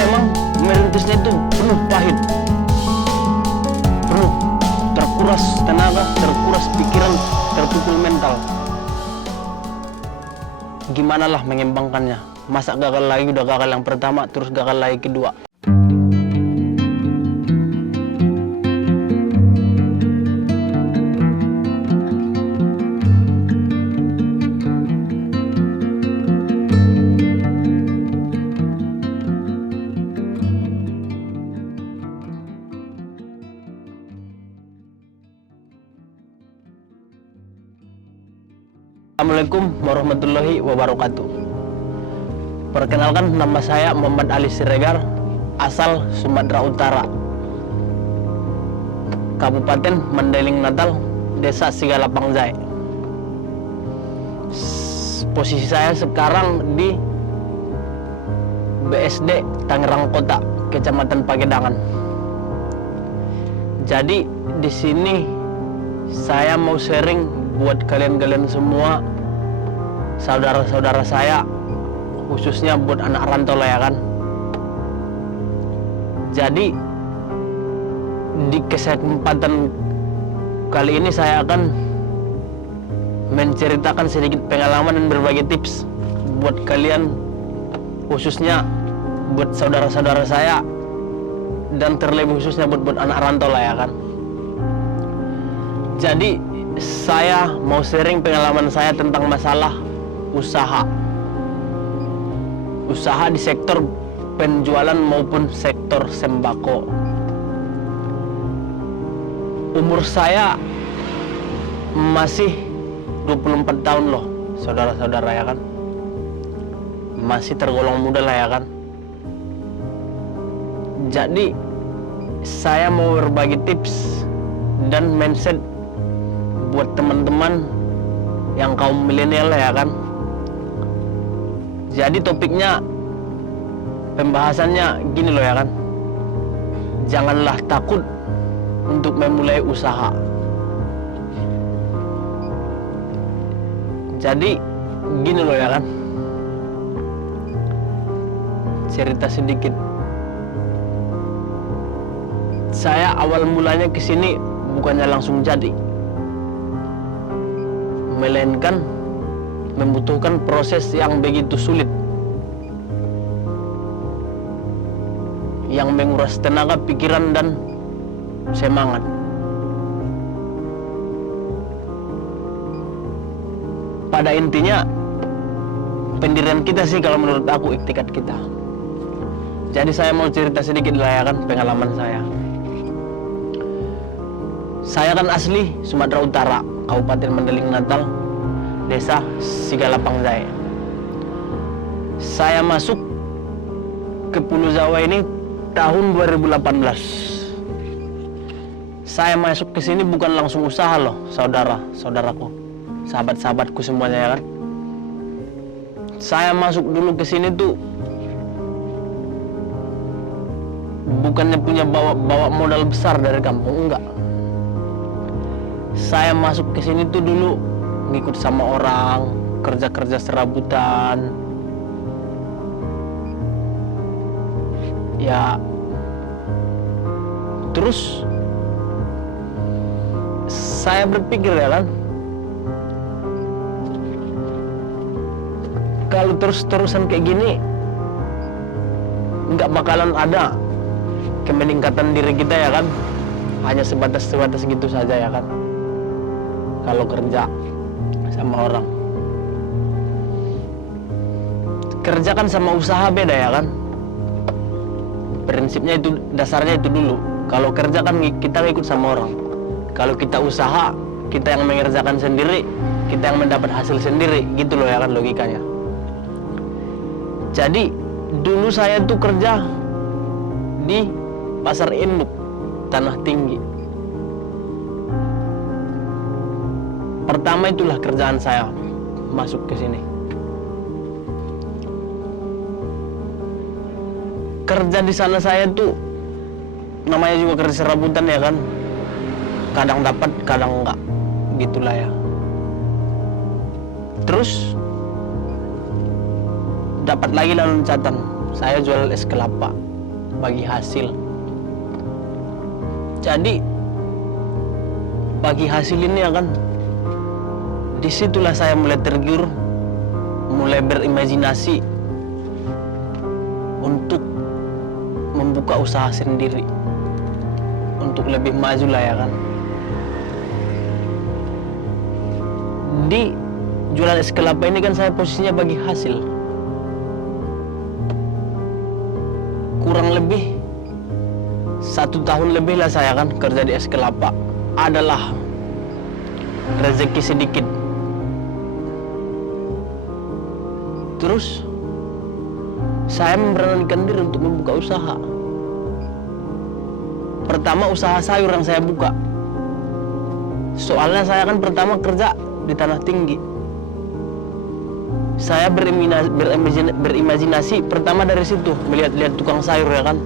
memang merintisnya itu penuh pahit, penuh terkuras tenaga, terkuras pikiran, terpukul mental. Gimana lah mengembangkannya? Masa gagal lagi, udah gagal yang pertama, terus gagal lagi kedua. Assalamualaikum warahmatullahi wabarakatuh. Perkenalkan, nama saya Muhammad Ali Siregar, asal Sumatera Utara, Kabupaten Mandailing Natal, Desa Sigalapangjai. Posisi saya sekarang di BSD Tangerang Kota, Kecamatan Pagedangan. Jadi di sini saya mau sharing buat kalian-kalian semua, saudara-saudara saya, khususnya buat anak rantau lah ya kan. Jadi di kesempatan kali ini saya akan menceritakan sedikit pengalaman dan berbagi tips buat kalian, khususnya buat saudara-saudara saya, dan terlebih khususnya buat anak rantau lah ya kan. Jadi saya mau sharing pengalaman saya tentang masalah usaha di sektor penjualan maupun sektor sembako. Umur saya masih 24 tahun loh, saudara-saudara ya kan. Masih tergolong muda lah ya kan. Jadi saya mau berbagi tips dan mindset buat teman-teman yang kaum milenial ya kan. Jadi topiknya, pembahasannya gini loh ya kan. Janganlah takut untuk memulai usaha. Jadi gini loh ya kan. Cerita sedikit. Saya awal mulanya kesini bukannya langsung jadi, melainkan membutuhkan proses yang begitu sulit, yang menguras tenaga, pikiran, dan semangat. Pada intinya, pendirian kita sih kalau menurut aku, iktikat kita. Jadi saya mau cerita sedikit lah ya kan, pengalaman saya. Saya kan asli Sumatera Utara, Kabupaten Mandailing Natal, Desa Sigalapangjai. Saya masuk ke Pulau Jawa ini tahun 2018. Saya masuk ke sini bukan langsung usaha loh, saudara-saudaraku, sahabat-sahabatku semuanya ya kan. Saya masuk dulu ke sini tuh bukannya punya bawa modal besar dari kampung, enggak. Saya masuk ke sini tuh dulu ngikut sama orang, kerja-kerja serabutan. Ya, terus saya berpikir ya kan, kalau terus-terusan kayak gini nggak bakalan ada kemeningkatan diri kita ya kan. Hanya sebatas gitu saja ya kan, kalau kerja sama orang. Kerja kan sama usaha beda ya kan. Prinsipnya itu, dasarnya itu dulu. Kalau kerja kan kita ikut sama orang. Kalau kita usaha, kita yang mengerjakan sendiri, kita yang mendapat hasil sendiri, gitu loh ya kan logikanya. Jadi dulu saya tuh kerja di Pasar Induk, Tanah Tinggi. Pertama itulah kerjaan saya masuk ke sini. Kerja di sana saya tuh namanya juga kerja serabutan ya kan. Kadang dapat, kadang enggak. Gitulah ya. Terus dapat lagi loncatan saya jual es kelapa bagi hasil. Jadi bagi hasil ini ya kan, disitulah saya mulai tergiur, mulai berimajinasi untuk membuka usaha sendiri, untuk lebih maju lah ya kan. Di jualan es kelapa ini kan saya posisinya bagi hasil. Kurang lebih 1 tahun lebih lah saya kan kerja di es kelapa. Adalah rezeki sedikit. Terus saya memberanikan diri untuk membuka usaha. Pertama usaha sayur yang saya buka. Soalnya saya kan pertama kerja di Tanah Tinggi. Saya berimajinasi pertama dari situ, melihat-lihat tukang sayur ya kan.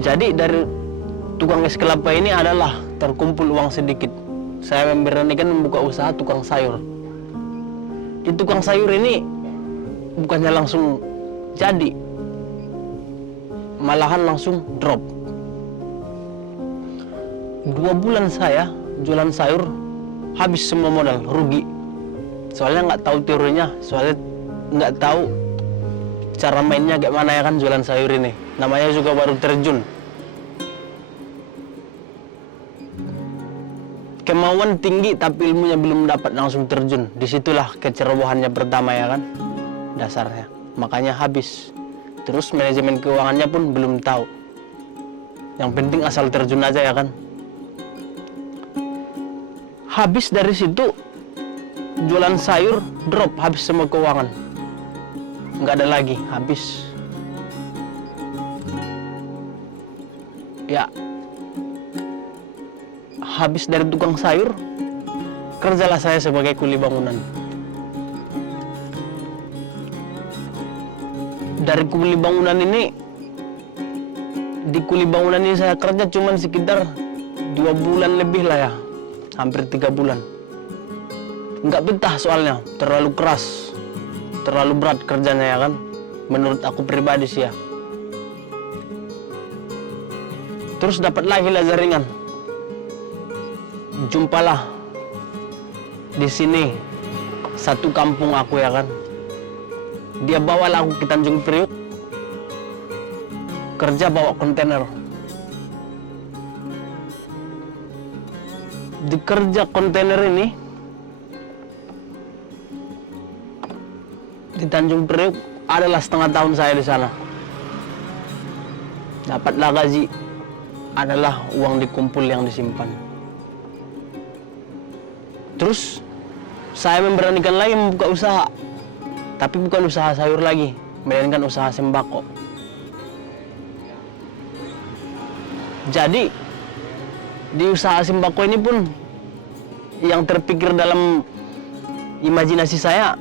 Jadi dari tukang es kelapa ini adalah terkumpul uang sedikit. Saya memberanikan membuka usaha tukang sayur. Di tukang sayur ini bukannya langsung jadi, malahan langsung drop. 2 bulan saya jualan sayur, habis semua modal, rugi. Soalnya nggak tahu teorinya, soalnya nggak tahu cara mainnya kayak mana ya kan jualan sayur ini. Namanya juga baru terjun. Kemauan tinggi tapi ilmunya belum dapat, langsung terjun. Disitulah kecerobohannya pertama ya kan, dasarnya. Makanya habis. Terus manajemen keuangannya pun belum tahu. Yang penting asal terjun aja ya kan. Habis dari situ jualan sayur drop, habis semua keuangan. Nggak ada lagi, habis. Ya, habis dari tukang sayur, kerjalah saya sebagai kuli bangunan. Dari kuli bangunan ini, di kuli bangunan ini saya kerja cuma sekitar 2 bulan lebih lah ya, hampir 3 bulan. Nggak betah soalnya, terlalu keras, terlalu berat kerjanya ya kan, menurut aku pribadi sih ya. Terus dapat lagi lah jaringan. Jumpalah di sini satu kampung aku ya kan. Dia bawa aku ke Tanjung Priuk, kerja bawa kontainer. Di kerja kontainer ini di Tanjung Priuk adalah setengah tahun saya di sana. Dapatlah gaji, adalah uang dikumpul yang disimpan. Terus saya memberanikan lagi membuka usaha, tapi bukan usaha sayur lagi, melainkan usaha sembako. Jadi di usaha sembako ini pun yang terpikir dalam imajinasi saya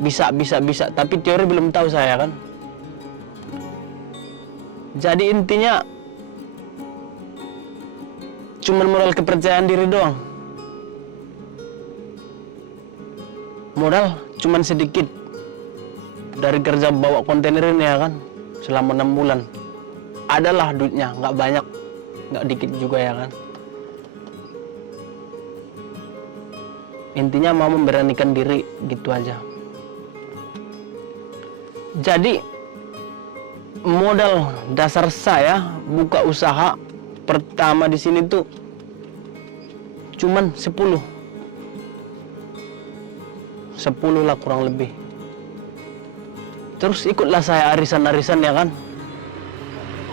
bisa, tapi teori belum tahu saya kan. Jadi intinya cuma modal kepercayaan diri doang. Modal cuman sedikit dari kerja bawa kontainer ini ya kan, selama 6 bulan. Adalah duitnya, nggak banyak, nggak dikit juga ya kan. Intinya mau memberanikan diri gitu aja. Jadi modal dasar saya buka usaha pertama di sini tuh cuman 10 lah kurang lebih. Terus ikutlah saya arisan-arisan ya kan.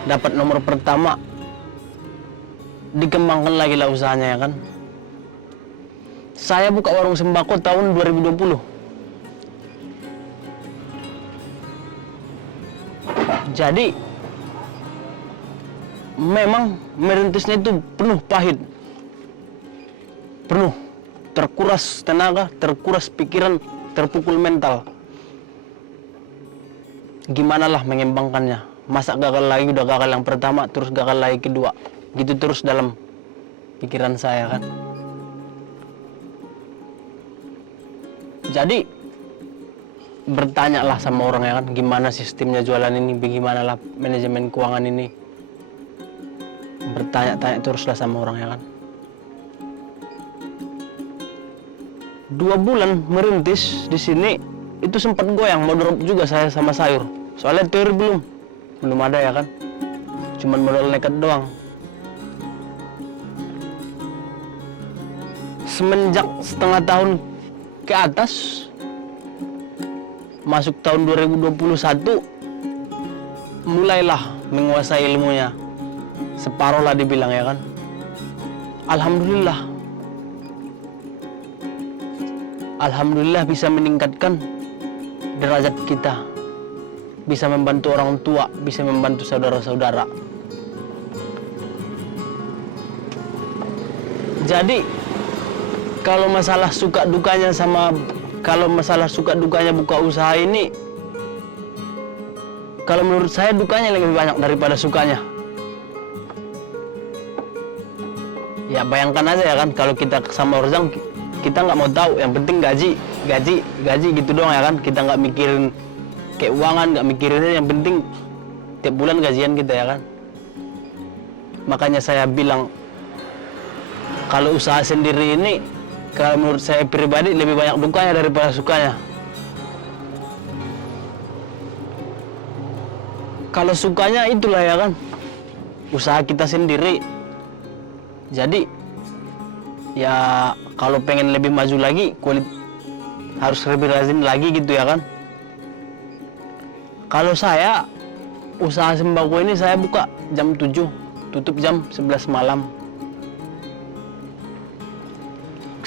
Dapat nomor pertama, dikembangkan lagi lah usahanya ya kan. Saya buka warung sembako tahun 2020. Jadi memang merintisnya itu penuh pahit, penuh terkuras tenaga, terkuras pikiran, terpukul mental. Gimana lah mengembangkannya? Masa gagal lagi, udah gagal yang pertama, terus gagal lagi kedua. Gitu terus dalam pikiran saya kan. Jadi bertanya lah sama orang ya kan, gimana sistemnya jualan ini, bagaimana lah manajemen keuangan ini. Bertanya-tanya teruslah sama orang ya kan. 2 bulan merintis di sini itu sempat goyang, mau drop juga saya sama sayur. Soalnya teori belum ada ya kan. Cuman modal nekat doang. Semenjak setengah tahun ke atas, masuk tahun 2021, mulailah menguasai ilmunya. Separuh lah dibilang ya kan. Alhamdulillah bisa meningkatkan derajat kita. Bisa membantu orang tua, bisa membantu saudara-saudara. Jadi kalau masalah suka dukanya buka usaha ini, kalau menurut saya dukanya lebih banyak daripada sukanya. Ya bayangkan aja ya kan, kalau kita sama orang kita nggak mau tahu, yang penting gaji gitu doang ya kan. Kita nggak mikirin keuangan, nggak mikirin ini, yang penting tiap bulan gajian kita ya kan. Makanya saya bilang kalau usaha sendiri ini, kalau menurut saya pribadi lebih banyak dukanya daripada sukanya. Kalau sukanya itulah ya kan, usaha kita sendiri. Jadi ya kalau pengen lebih maju lagi, harus lebih rajin lagi gitu ya kan. Kalau saya usaha sembako ini saya buka jam 7, tutup jam 11 malam.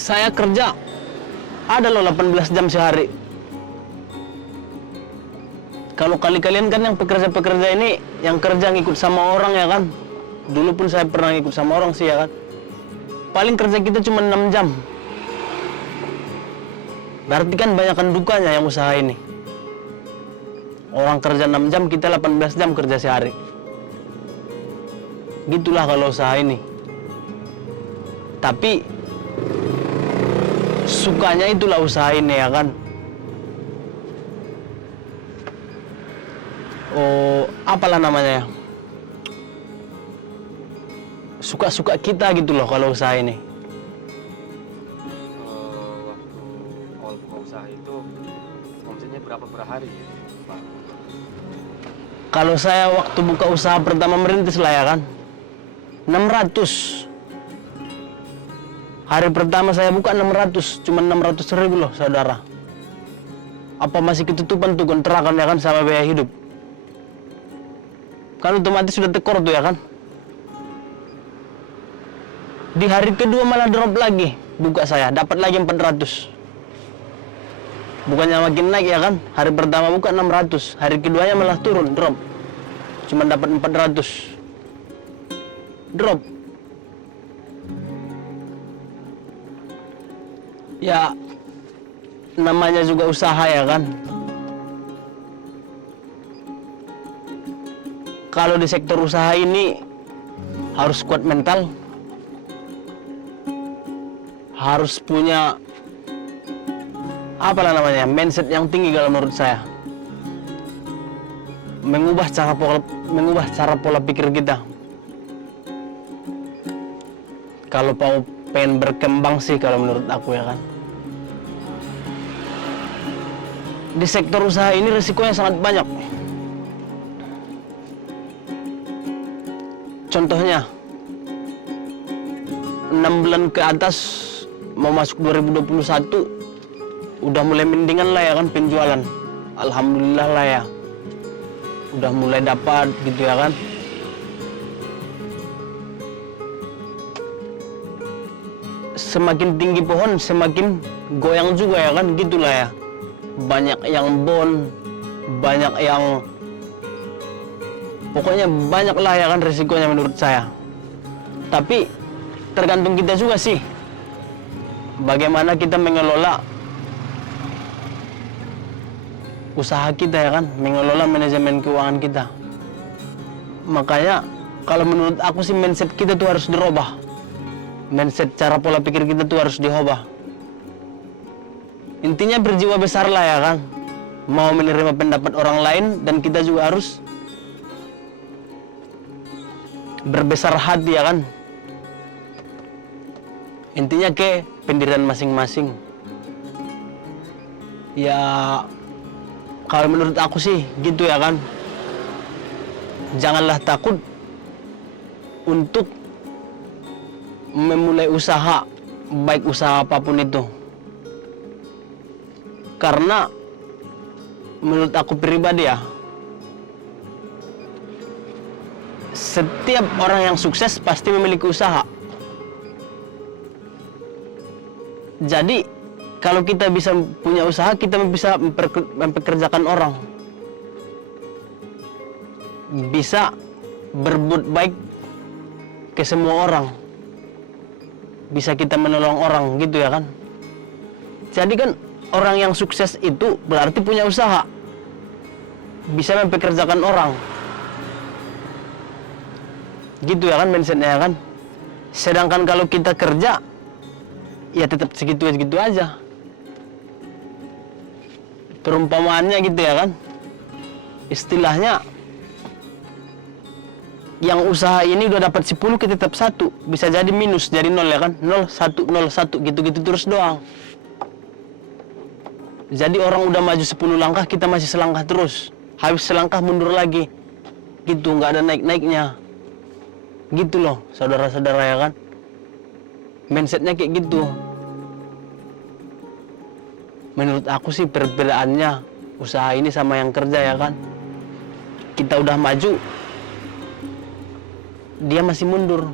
Saya kerja ada loh 18 jam sehari. Kalau kalian kan yang pekerja-pekerja ini yang kerja ngikut sama orang ya kan. Dulu pun saya pernah ngikut sama orang sih ya kan. Paling kerja kita cuma 6 jam. Berarti kan banyakkan dukanya yang usaha ini. Orang kerja 6 jam, kita 18 jam kerja sehari. Gitulah kalau usaha ini. Tapi sukanya itulah usaha ini ya kan. Oh, apalah namanya ya. Suka-suka kita gitu loh kalau usaha ini. Waktu awal buka usaha itu omsetnya berapa per hari, Pak? Kalau saya waktu buka usaha pertama merintis lah ya kan, 600. Hari pertama saya buka 600, cuma 600.000 loh saudara. Apa masih ketutupan tuh kontrakan ya kan sama biaya hidup. Kan otomatis sudah tekor tuh ya kan. Di hari kedua malah drop lagi buka saya, dapat lagi 400. Bukannya makin naik ya kan. Hari pertama buka 600, hari keduanya malah turun, drop. Cuma dapat 400. Drop. Ya namanya juga usaha ya kan. Kalau di sektor usaha ini harus kuat mental, harus punya apalah namanya, mindset yang tinggi kalau menurut saya. Mengubah cara pola pikir kita. Kalau mau pengen berkembang sih kalau menurut aku ya kan. Di sektor usaha ini risikonya sangat banyak. Contohnya 6 bulan ke atas mau masuk 2021 udah mulai mendingan lah ya kan penjualan. Alhamdulillah lah ya. Udah mulai dapat gitu ya kan. Semakin tinggi pohon semakin goyang juga ya kan, gitulah ya. Banyak yang bon, banyak yang pokoknya banyak lah ya kan risikonya menurut saya. Tapi tergantung kita juga sih. Bagaimana kita mengelola usaha kita ya kan, mengelola manajemen keuangan kita. Makanya kalau menurut aku sih mindset kita tuh harus dirubah. Mindset cara pola pikir kita tuh harus diubah. Intinya berjiwa besar lah ya kan. mau menerima pendapat orang lain, dan kita juga harus berbesar hati, ya kan? Intinya ke pendirian masing-masing. Ya, kalau menurut aku sih gitu, ya kan? Janganlah takut untuk memulai usaha, baik usaha apapun itu. Karena menurut aku pribadi ya, setiap orang yang sukses pasti memiliki usaha. Jadi, kalau kita bisa punya usaha, kita bisa mempekerjakan orang. Bisa berbuat baik ke semua orang. Bisa kita menolong orang, gitu ya kan? Jadi kan, orang yang sukses itu berarti punya usaha. Bisa mempekerjakan orang. Gitu ya kan mindsetnya, ya kan? Sedangkan kalau kita kerja, ya tetap segitu-segitu aja. Perumpamaannya gitu ya kan? Istilahnya, yang usaha ini udah dapat 10, kita tetap 1. Bisa jadi minus, jadi 0 ya kan? 0, 1, 0, 1, gitu-gitu terus doang. Jadi orang udah maju 10 langkah, kita masih selangkah terus. Habis selangkah mundur lagi. Gitu, nggak ada naik-naiknya. Gitu loh, saudara-saudara, ya kan? Mindsetnya kayak gitu. Menurut aku sih perbedaannya usaha ini sama yang kerja, ya kan? Kita udah maju, dia masih mundur.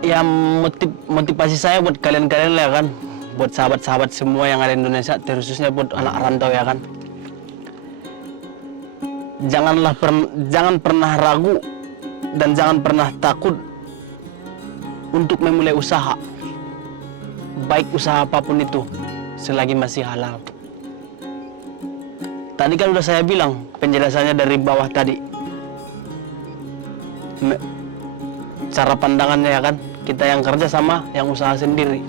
Ya, motivasi saya buat kalian-kalian lah, ya kan? Buat sahabat-sahabat semua yang ada di Indonesia, khususnya buat anak rantau, ya kan? Jangan pernah ragu dan jangan pernah takut untuk memulai usaha. Baik usaha apapun itu, selagi masih halal. Tadi kan udah saya bilang penjelasannya dari bawah tadi. Cara pandangannya, ya kan? Kita yang kerja sama yang usaha sendiri.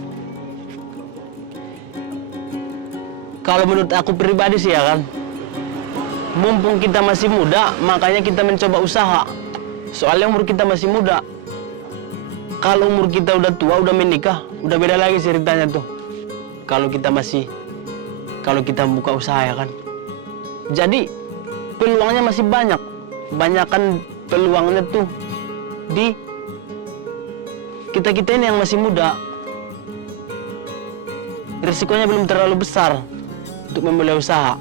Kalau menurut aku pribadi sih, ya kan? Mumpung kita masih muda, makanya kita mencoba usaha. Soalnya umur kita masih muda. Kalau umur kita udah tua, udah menikah, udah beda lagi ceritanya tuh. Kalau kita buka usaha, ya kan? Jadi, peluangnya masih banyak. Banyakan peluangnya tuh di kita-kita ini yang masih muda. Risikonya belum terlalu besar untuk memulai usaha.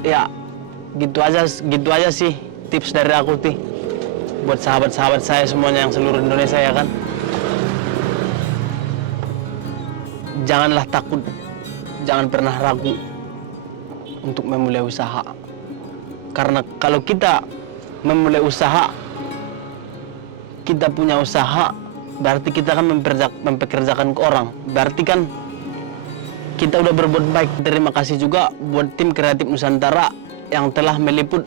Ya, gitu aja sih tips dari aku tuh. Buat sahabat-sahabat saya semuanya yang seluruh Indonesia, ya kan? Janganlah takut, jangan pernah ragu untuk memulai usaha. Karena kalau kita memulai usaha, kita punya usaha, berarti kita kan mempekerjakan ke orang. Berarti kan kita udah berbuat baik. Terima kasih juga buat tim Kreatif Nusantara yang telah meliput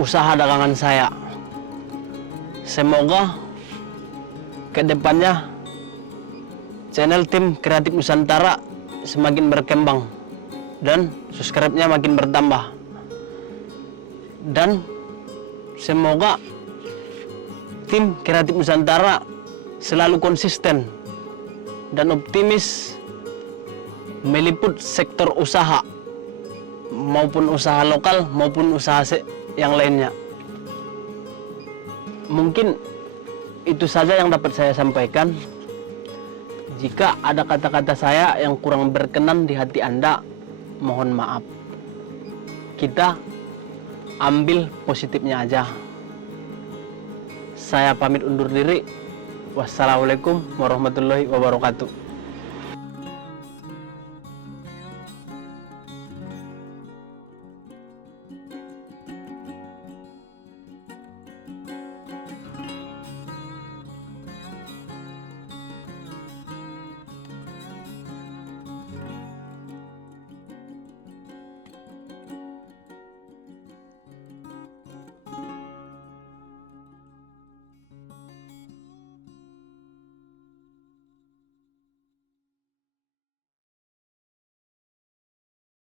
usaha dagangan saya. Semoga kedepannya channel tim Kreatif Nusantara semakin berkembang dan subscribe-nya makin bertambah. Dan semoga tim Kreatif Nusantara selalu konsisten dan optimis meliput sektor usaha, maupun usaha lokal maupun usaha yang lainnya. Mungkin itu saja yang dapat saya sampaikan. Jika ada kata-kata saya yang kurang berkenan di hati Anda, mohon maaf. Kita ambil positifnya aja. Saya pamit undur diri. Wassalamualaikum warahmatullahi wabarakatuh.